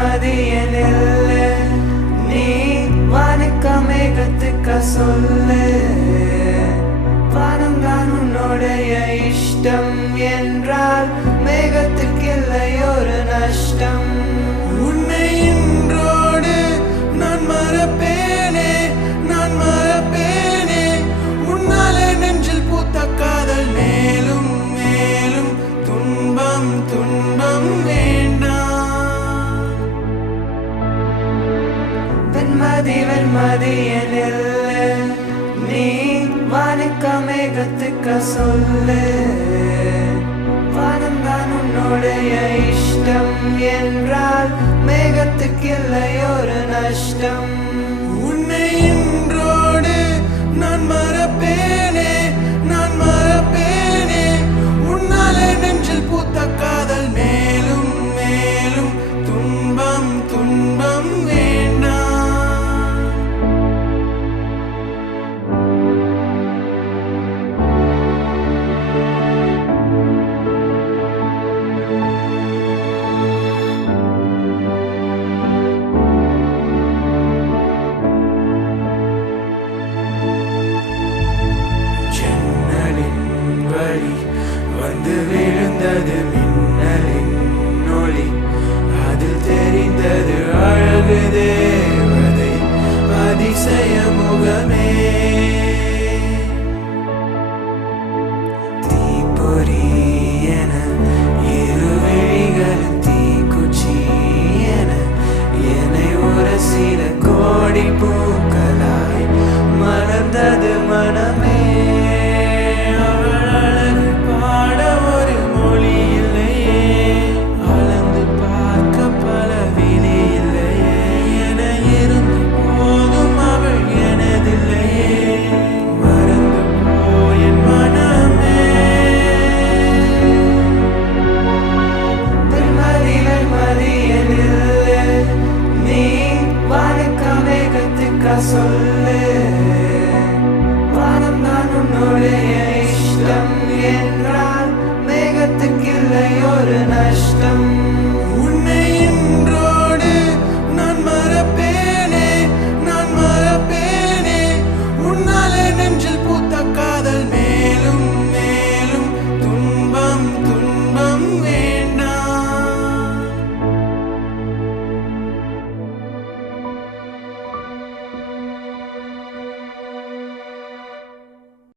வெண்மதியனில் நீ வானுக்க மேகத்துக்க சொல்லு வானம் தான் உன்னுடைய இஷ்டம் என்றால் மேகத்துக்கு இல்லை ஒரு நஷ்டம். உன்னை இன்றோடு நான் மறப்பேனே, நான் மறப்பேனே. உன்னாலே நெஞ்சில் பூத்த காதல் மேலும் மேலும் துன்பம் துன்பம் வேண்டாம். வெண்மதியனில் நீ வானுக்க மேகத்துக்க சொல்லு வானம் தான் உன்னுடைய இஷ்டம் என்றால் மேகத்துக்கு இல்லை ஒரு நஷ்டம். உன்னை இன்றோடு நான் மறப்பேனே, நான் மறப்பேனே. உன்னாலே நெஞ்சில் பூத்த காதல் மேலும் மேலும் துன்பம் துன்பம் வேண்டாம். வந்து விழுந்தது மின்னலின் ஒளி, அதில் தெரிந்தது அழகு தேவதை அதிசய முகமே. தீப்பொறி என இரு விழிகள் தீக்குச்சி என என்னை ஒரு சில கோடி பூக்களாய் மலர்ந்தது